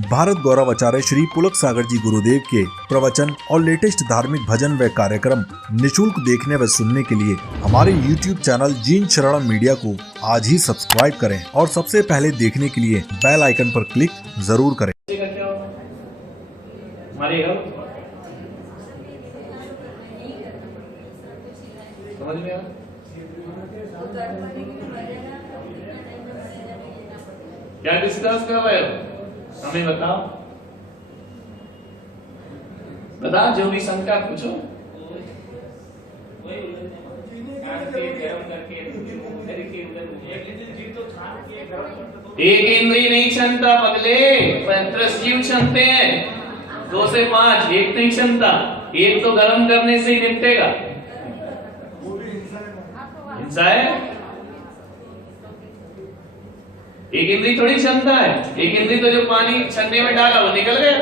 भारत गौरव आचार्य श्री पुलक सागर जी गुरुदेव के प्रवचन और लेटेस्ट धार्मिक भजन व कार्यक्रम निशुल्क देखने व सुनने के लिए हमारे YouTube चैनल जीन शरणम मीडिया को आज ही सब्सक्राइब करें और सबसे पहले देखने के लिए बेल आइकन पर क्लिक जरूर करें। क्या डिस्कस कर रहे हो? हमें बताओ, बताओ जो भी शंका पूछो। एक इंद्रिय नहीं क्षमता पगले, 35 जीव क्षमते हैं। 2 से 5 एक नहीं क्षमता, एक तो गर्म करने से ही निपटेगा। हिंसा है, एक इंद्री थोड़ी क्षमता है। एक इंद्री तो जो पानी छन्ने में डाला वो निकल गया,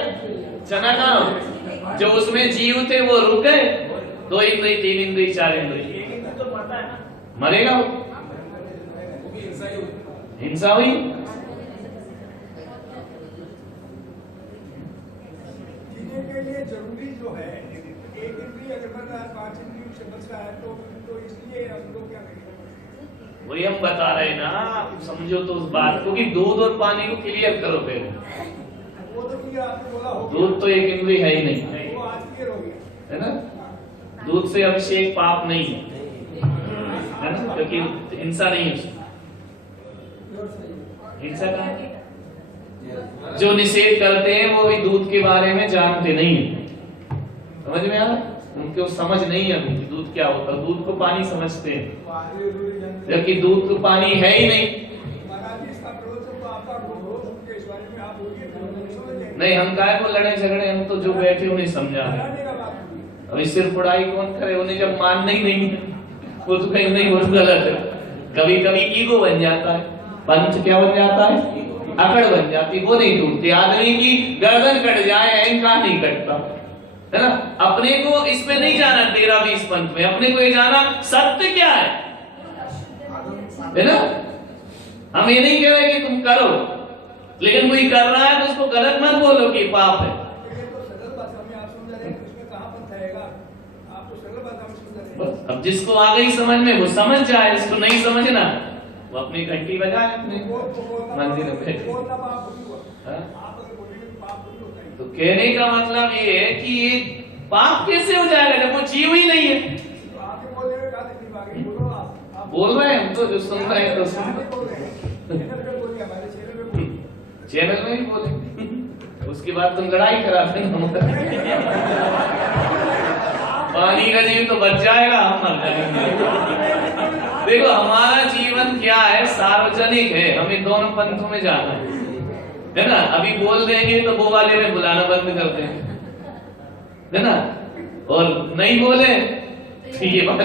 चना कहाँ? जो उसमें जीव थे वो रुक गए। 2 इंद्री, 3 इंद्री, 4 इंद्री, मरेगा वो। हिंसा हुई। जीने के लिए जरूरी जो है एक इंद्री, अगर 5 इंद्री से बच रहा है तो इसलिए हम लोग क्या करें? वही हम बता रहे ना, समझो तो उस बात को कि दूध और पानी को क्लियर करो पहले। दूध तो एक इंद्री है ही नहीं, है ना? दूध से अभिषेक पाप नहीं है ना, क्योंकि हिंसा नहीं है। हिंसा का जो निषेध करते हैं वो भी दूध के बारे में जानते नहीं है। समझ में आ? उनको समझ नहीं है दूध क्या होता है। दूध को पानी समझते हैं, जबकि दूध तो पानी है ही नहीं। नहीं, हम काहे को लड़े झगड़े, हम तो जो बैठे उन्हें समझा है। अभी सिर्फ उड़ाई कौन करे? उन्हें जब मानना ही नहीं है वो तो कहीं नहीं, वो गलत है। कभी कभी ईगो बन जाता है, पंथ क्या बन जाता है? अकड़ बन जाती, वो नहीं टूटती। आदमी की गर्दन कट जाए, अहंकार नहीं कटता, है ना? अपने को इसमें नहीं जाना 13-20 पंथ में, अपने को ये जाना सत्य क्या है ना? हम ये नहीं कह रहे कि तुम करो, लेकिन कोई कर रहा है तो उसको गलत मत बोलो कि पाप है। अब जिसको आ गई समझ में वो समझ जाए, जिसको नहीं समझना वो अपनी घंटी बजाए अपने मंदिर में। तो कहने का मतलब ये है कि ये पाप कैसे हो जाएगा जब वो जीव ही नहीं है? बोल रहे हैं हम तो, जो सुन रहे हैं तो सुन। चैनल में ही बोले, उसके बाद तुम लड़ाई कराते हैं। पानी का जीव तो बच जाएगा, हम मर जाएंगे। देखो हमारा जीवन क्या है, सार्वजनिक है। हमें दोनों पंथों में जाना है ना? अभी बोल देंगे तो वो वाले में बुलाना बंद कर देंगे, है ना? और नहीं बोले तो ये वाले।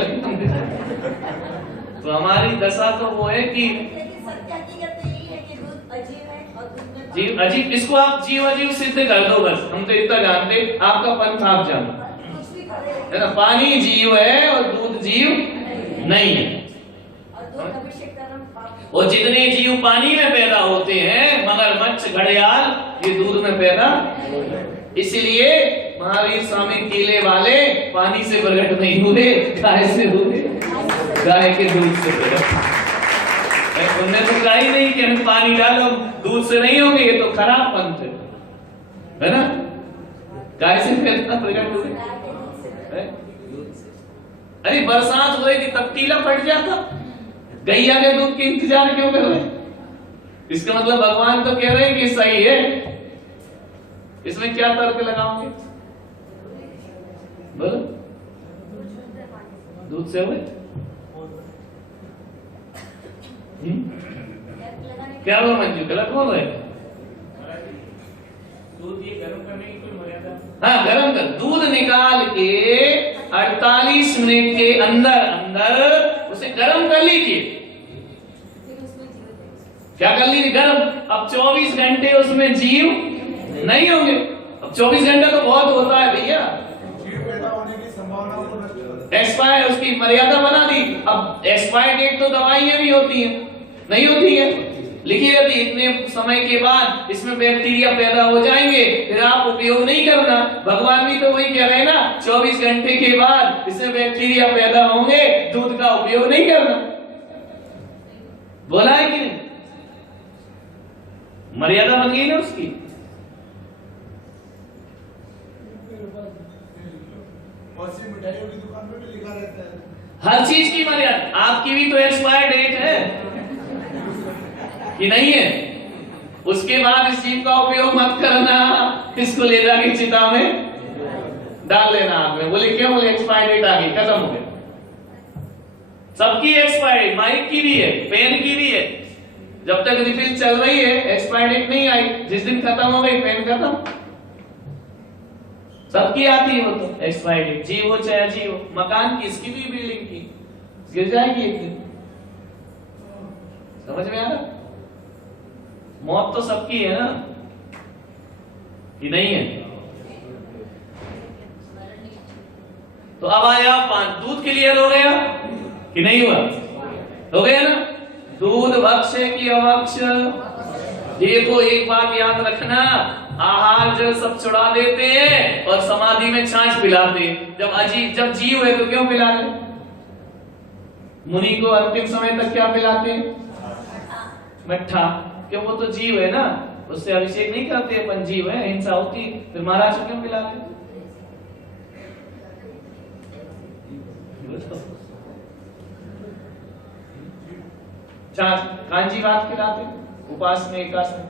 तो हमारी दशा तो वो है कि जीव अजीब, इसको आप जीव अजीब सिद्ध कर दो बस। हम तो इतना जानते, आपका पंथ आप जानो, है ना? पानी जीव है और दूध जीव नहीं है। और जितने जीव पानी में पैदा होते हैं, मगरमच्छ, घड़ियाल, ये दूध में पैदा। इसलिए महावीर स्वामी कीले वाले पानी से प्रकट नहीं हुए, गाय से हुए, गाय के दूध से प्रकट। उन्होंने तो कहा ही नहीं कि हमें पानी डालो, दूध से नहीं होंगे, ये तो खराब पंथ है ना? गाय से पैदा प्रकट हुए। अरे बरसात हो रही थी तब टीला फट जाता, गैया के दूध के इंतजार क्यों कर रहे? इसका मतलब भगवान तो कह रहे हैं कि सही है। इसमें क्या तर्क लगाओगे? बोलो, दूध से हुए? क्या बोल मंजू, गलत बोल रहे? दूध ये गर्म करने की कोई मर्यादा? हाँ, गर्म कर, दूध निकाल के 48 मिनट के अंदर उसे गर्म कर लीजिए। क्या कर लीजिए? गर्म। अब 24 घंटे उसमें जीव नहीं होंगे। अब 24 घंटा तो बहुत होता है भैया। एक्सपायर, उसकी मर्यादा बना दी। अब एक्सपायर डेट तो दवाइयां भी होती हैं, नहीं होती है? लेकिन यदि इतने समय के बाद इसमें बैक्टीरिया पैदा हो जाएंगे, फिर आप उपयोग नहीं करना। भगवान भी तो वही कह रहे हैं ना, 24 घंटे के बाद इसमें बैक्टीरिया पैदा होंगे, दूध का उपयोग नहीं करना। बोला है कि नहीं? मर्यादा बन गई ना उसकी। मिठाइयों की दुकान पे भी लिखा रहता है, हर चीज की मर्यादा। आपकी भी तो एक्सपायर डेट है कि नहीं है? उसके बाद इस चीज का उपयोग मत करना, इसको ले जाके चिता में डाल लेना आग में। बोले क्यों? बोले एक्सपायर डेट आ गई, खत्म हो गया। सबकी एक्सपायर, माइक की भी है, पेन की भी है। जब तक रिफिल चल रही है एक्सपायर डेट नहीं आई, जिस दिन खत्म हो गई पेन खत्म। सबकी आती है वो तो एक्सपायर डेट, जी हो चाहे जी हो। मकान की, इसकी भी, बिल्डिंग की गिर जाएगी एक दिन। समझ में आ रहा? मौत तो सबकी है ना, कि नहीं है? तो अब आया दूध क्लियर हो गया कि नहीं हुआ? हो गया ना? दूध भक्ष है कि अभक्ष? देखो एक बात याद रखना, आहार जल सब चढ़ा देते हैं और समाधि में छाछ पिलाते हैं। जब जीव है तो क्यों पिलाते? मुनि को अंतिम समय तक क्या पिलाते हैं? मट्ठा। क्यों? वो तो जीव है ना, उससे अभिषेक नहीं करते, अपन जीव है, हिंसा होती। फिर महाराज को क्यों पिलाते? छाछ कांजी बात खिलाते उपास में, एकादश में।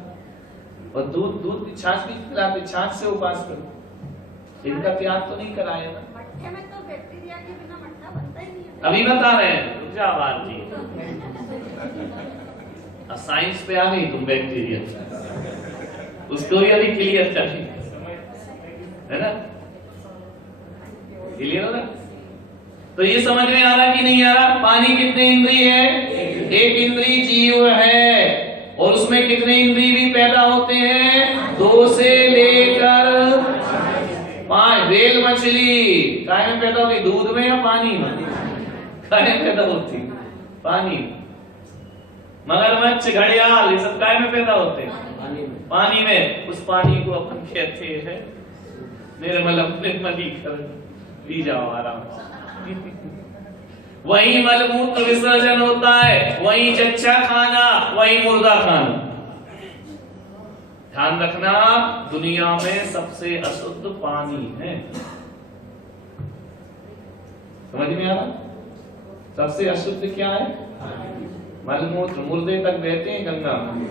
और दूध की छाछ भी खिलाते, छाछ से उपास करो। इनका त्याग तो नहीं कराया ना। मट्ठे में तो बैक्टीरिया के बिना मट्ठा बनता ही नहीं है। अभी बता रहे हैं, रुक जा बात जी। साइंस पे आ गई तुम, बैक्टीरिया उसको भी अभी क्लियर चाहिए, है ना? क्लियर हो रहा? तो ये समझ में आ रहा कि नहीं आ रहा? पानी कितने इंद्रिय है? एक इंद्रिय जीव है, और उसमें कितने इंद्रिय भी पैदा होते हैं? 2 से लेकर 5। व्हेल मछली काय में पैदा होती? दूध में या पानी में? काय में पैदा होती? पानी। मगरमच्छ, घड़ियाल, ये सब काय में पैदा होते हैं? पानी में। उस पानी को अपन कहते हैं निर्मल, अपने मलीकरण। पी जाओ आराम से। वही मलमूत्र विसर्जन होता है, वही जच्चा खाना, वही मुर्दा खाना। ध्यान रखना, दुनिया में सबसे अशुद्ध पानी है। समझ में आ रहा? सबसे अशुद्ध क्या है? मलमूत्र। मुर्दे तक बहते हैं गंगा में,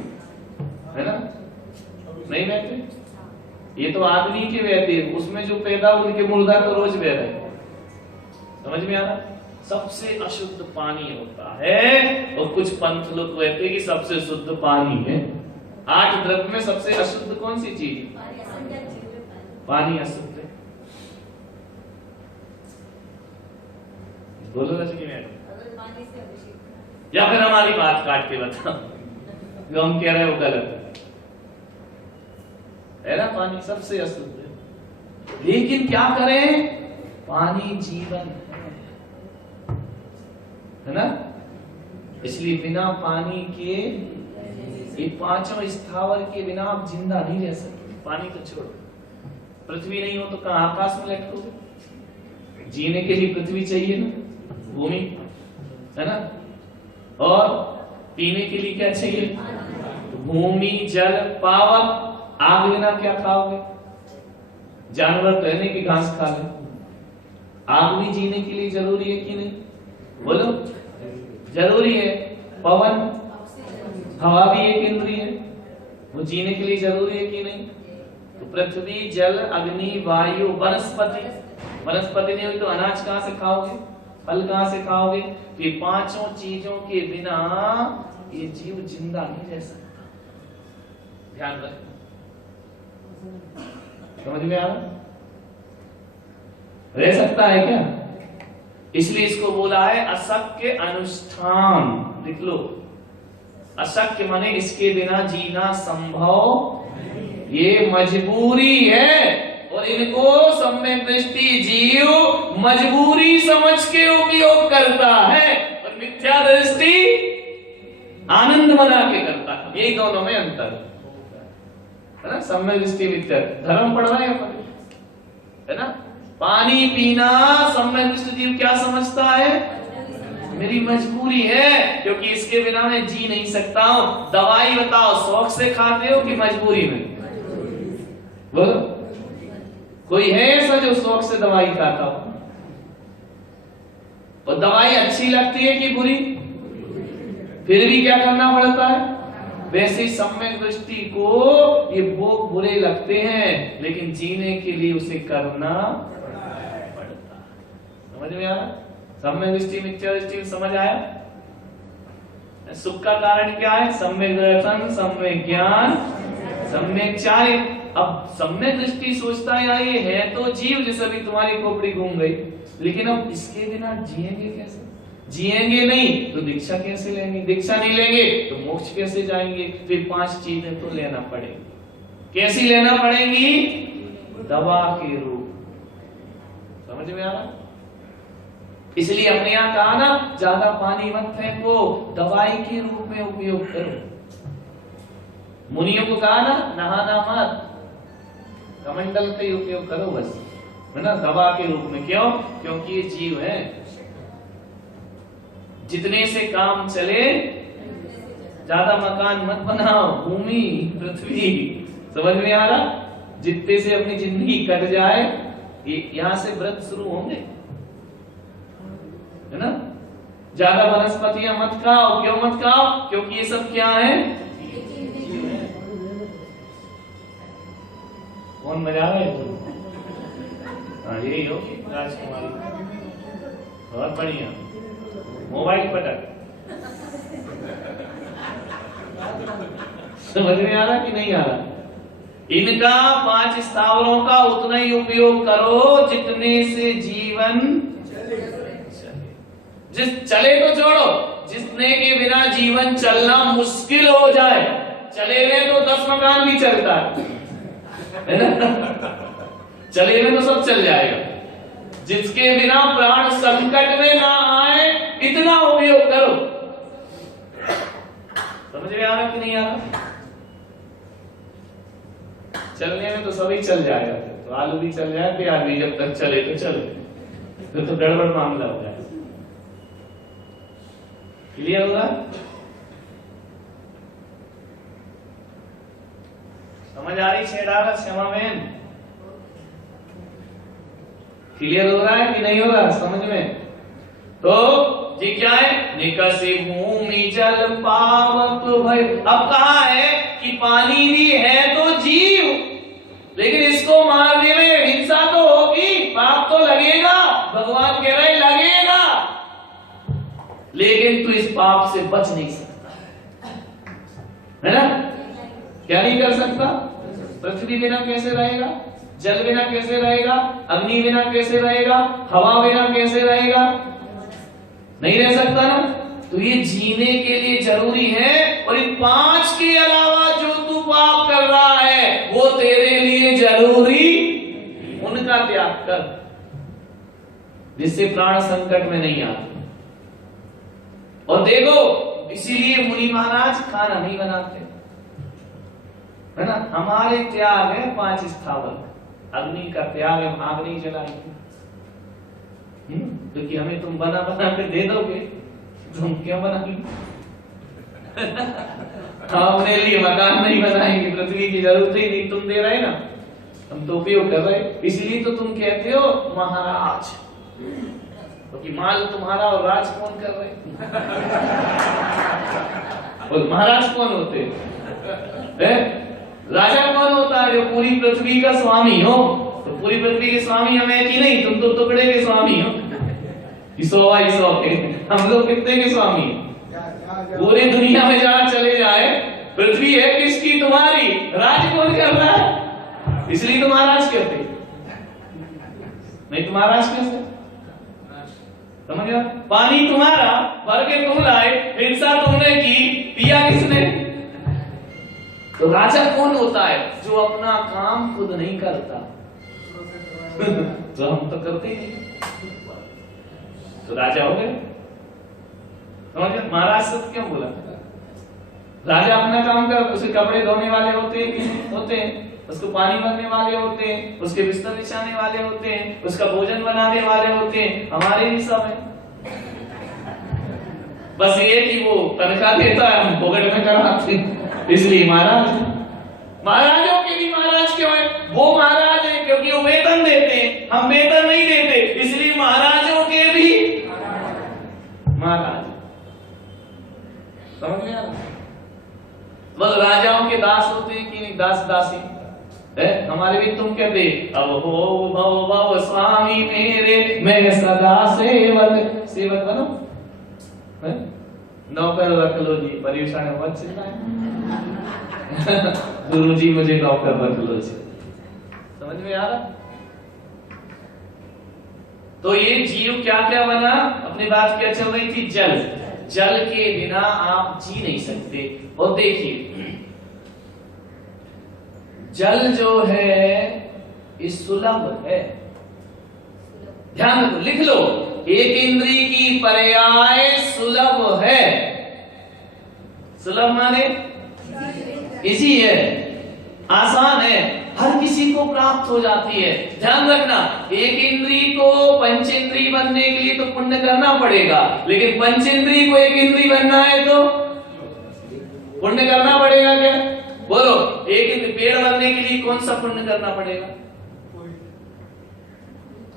है ना? नहीं बहते? ये तो आदमी के बहते हैं, उसमें जो पैदा उनके मुर्दा तो रोज बह रहे। समझ में आ रहा? सबसे अशुद्ध पानी होता है। और कुछ पंथ लोग कहते हैं कि सबसे शुद्ध पानी है। 8 द्रव्य में सबसे अशुद्ध कौन सी चीज? पानी अशुद्ध है। बोलो रजनी मैडम। या फिर हमारी बात काट के बताओ, जो हम कह रहे हैं वो गलत है ना? पानी सबसे अशुद्ध है, लेकिन क्या करें? पानी जीवन है ना? इसलिए बिना पानी के, ये 5 स्थावर के बिना आप जिंदा नहीं रह सकते। पानी तो छोड़ो, पृथ्वी नहीं हो तो कहां आकाश में लटकोगे? जीने के लिए पृथ्वी चाहिए ना, भूमि, है ना? और पीने के लिए क्या चाहिए? भूमि, जल, पावक। आग बिना क्या खाओगे? जानवर तो है नहीं कि घास खा ले। आग भी जीने के लिए जरूरी है कि नहीं? बोलो, जरूरी है। पवन, हवा भी एक इंद्रिय है, वो जीने के लिए जरूरी है कि नहीं? तो पृथ्वी, जल, अग्नि, वायु, वनस्पति। वनस्पति नहीं हुई तो अनाज कहां से खाओगे? फल कहां से खाओगे? तो ये 5 चीजों के बिना ये जीव जिंदा नहीं रह सकता। ध्यान रखना। समझ में आ रहा? रह सकता है क्या? इसलिए इसको बोला है अशक्य अनुष्ठान। लिख लो, अशक्य माने इसके बिना जीना संभव, ये मजबूरी है। और इनको सम्यक दृष्टि जीव मजबूरी समझ के उपयोग करता है, और मिथ्या दृष्टि आनंद मना के करता है। यही दोनों में अंतर है ना। सम्यक दृष्टि मिथ्या धर्म पढ़ रहे हैं अपन, है ना। पानी पीना सम्यक दृष्टि जीव क्या समझता है, मेरी मजबूरी है, क्योंकि इसके बिना मैं जी नहीं सकता हूं। दवाई बताओ, शौक से खाते हो कि मजबूरी में? बोलो, कोई है ऐसा जो शौक से दवाई खाता हो? और दवाई अच्छी लगती है कि बुरी? फिर भी क्या करना पड़ता है? वैसे सम्यक दृष्टि को ये भोग बुरे लगते हैं, लेकिन जीने के लिए उसे करना पड़ता है। समझ में आ रहा? सम्यक दृष्टि मिथ्या दृष्टि समझ आया? सुख का कारण क्या है? सम्यक दर्शन, सम्यक ज्ञान, सम्यक चार्य। अब सम्यक दृष्टि सोचता है यार ये है तो जीव, जैसे भी तुम्हारी खोपड़ी घूम गई, लेकिन अब इसके बिना जिएंगे कैसे? जिएंगे नहीं तो दीक्षा कैसे लेंगे? दीक्षा नहीं लेंगे तो मोक्ष कैसे जाएंगे? फिर 5 चीजें तो लेना पड़ेगी। कैसी लेना पड़ेगी? दवा के रूप। समझ में आ रहा? इसलिए अपने यहां कहा ना, ज्यादा पानी मत फेंको, दवाई के रूप में उपयोग करो। मुनियों को कहा ना, नहाना मत, कमंडल का ही उपयोग करो बस, है ना, दवा के रूप में। क्यों? क्योंकि ये जीव है, जितने से काम चले, ज्यादा मकान मत बनाओ, भूमि पृथ्वी। समझ में आ रहा? जितने से अपनी जिंदगी कट जाए, यहां से व्रत शुरू होंगे, है ना। ज्यादा वनस्पतियां मत खाओ। क्यों मत खाओ? क्योंकि ये सब क्या है? कौन बजा रहा है? हाँ यही हो राजकुमारी, बहुत बढ़िया। मोबाइल पटक। समझ में आ रहा कि नहीं आ रहा? इनका 5 स्थावरों का उतना ही उपयोग करो जितने से जीवन जिस चले तो छोड़ो, जिसने के बिना जीवन चलना मुश्किल हो जाए, चले गए तो 10 मकान भी चलता है ना। चले गए तो सब चल जाएगा। जिसके बिना प्राण संकट में ना आए, इतना उपयोग करो। समझ में आ रहा कि नहीं आ रहा? चलने में तो सभी चल जाएगा, तो आलू भी चल जाए, प्याज भी, जब तक चले तो चले, तो गड़बड़ मामला हो जाए। क्लियर होगा? समझ आ रही छेड़ा श्यामा बहन? क्लियर हो रहा है कि नहीं हो रहा समझ में? तो ये क्या है? निकसे भूमि जल पावक भय। अब कहा है कि पानी भी है तो जीव, लेकिन इसको मारने में हिंसा तो होगी, पाप तो लगेगा। भगवान कह रहे लगेगा, लेकिन तू इस पाप से बच नहीं सकता, है ना। क्या नहीं कर सकता? पृथ्वी बिना कैसे रहेगा? जल बिना कैसे रहेगा? अग्नि बिना कैसे रहेगा? हवा बिना कैसे रहेगा? नहीं रह सकता ना। तो ये जीने के लिए जरूरी है। और इन 5 के अलावा जो तू पाप कर रहा है वो तेरे लिए जरूरी, उनका त्याग कर, जिससे प्राण संकट में नहीं आते। और देखो, इसीलिए मुनि महाराज खाना नहीं बनाते, है ना। हमारे त्याग है 5 स्थावर। अग्नि का त्याग है, आग नहीं जलाएंगे, क्योंकि हमें तुम बना बना कर दे दोगे, तुम क्यों बनाएंगे? हम अपने लिए मकान नहीं बनाएंगे, पृथ्वी की जरूरत ही नहीं, तुम दे रहे ना, हम तो उपयोग कर रहे। इसलिए तो तुम कहते हो महाराज, क्योंकि माल तुम्हारा और राज कौन कर रहे? और महाराज कौन होते हैं? राजा कौन होता है? जो पूरी पृथ्वी का स्वामी हो। तो पूरी पृथ्वी के स्वामी हम एक ही नहीं, तुम तो टुकड़े के स्वामी हो, 100 के। हम लोग कितने के स्वामी? पूरी दुनिया में जहां चले जाए, पृथ्वी है किसकी? तुम्हारी। राज कौन कर रहा है? इसलिए तुम महाराज कहते, नहीं तुम महाराज कैसे? समझ गया? पानी तुम्हारा, भर के तुम लाए, हिंसा तुमने की, पिया किसने? तो राजा कौन होता है? जो अपना काम खुद नहीं करता। तो हम तो करते ही नहीं, तो राजा हो गए। समझ गए? महाराज सब क्यों बोला? राजा अपना काम कर, उसके कपड़े धोने वाले होते हैं कि नहीं? होते हैं। उसको पानी भरने वाले होते हैं, उसके बिस्तर बिछाने वाले होते हैं, उसका भोजन बनाने वाले होते हैं। हमारे भी सब है, बस ये कि वो तनख्वाह देता है, हम पॉकेट में कराते हैं। इसलिए महाराजों के भी महाराज क्यों है? वो महाराज है क्योंकि वो वेतन देते हैं, हम वेतन नहीं देते, इसलिए महाराजों के भी महाराज। समझ में आ रहा? बस राजाओं के दास होते हैं कि नहीं? दास दासी है। हमारे भी तुम कहते अब हो भव भव स्वामी मेरे, मैं सदा सेवक बनो। नौकर रख लो जी, परेशान मत चिल्लाए। गुरु जी मुझे नौकर रख लो जी। समझ में आ रहा? तो ये जीव क्या क्या बना? अपनी बात क्या चल रही थी? जल। जल के बिना आप जी नहीं सकते। और देखिए जल जो है ये सुलभ है। ध्यान रखो, लिख लो, एक इंद्री की पर्याय सुलभ है। सुलभ माने इजी है, आसान है, हर किसी को प्राप्त हो जाती है। ध्यान रखना, एक इंद्री को पंचेंद्री बनने के लिए तो पुण्य करना पड़ेगा, लेकिन पंचेंद्री को एक इंद्री बनना है तो पुण्य करना पड़ेगा क्या? बोलो, एक पेड़ बनने के लिए कौन सा पुण्य करना पड़ेगा?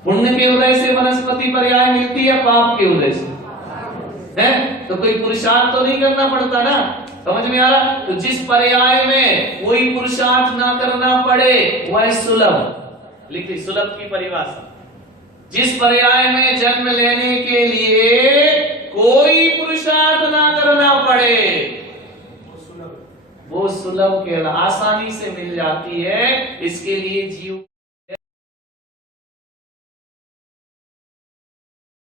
पुण्य के उदय से वनस्पति पर्याय मिलती है, पाप के उदय से है? तो कोई पुरुषार्थ तो नहीं करना पड़ता ना। समझ में आ रहा? तो जिस पर्याय में कोई पुरुषार्थ ना करना पड़े वह सुलभ। लिखिए सुलभ की परिभाषा, जिस पर्याय में जन्म लेने के लिए कोई पुरुषार्थ ना करना पड़े वो सुलभ के आसानी से मिल जाती है। इसके लिए जीव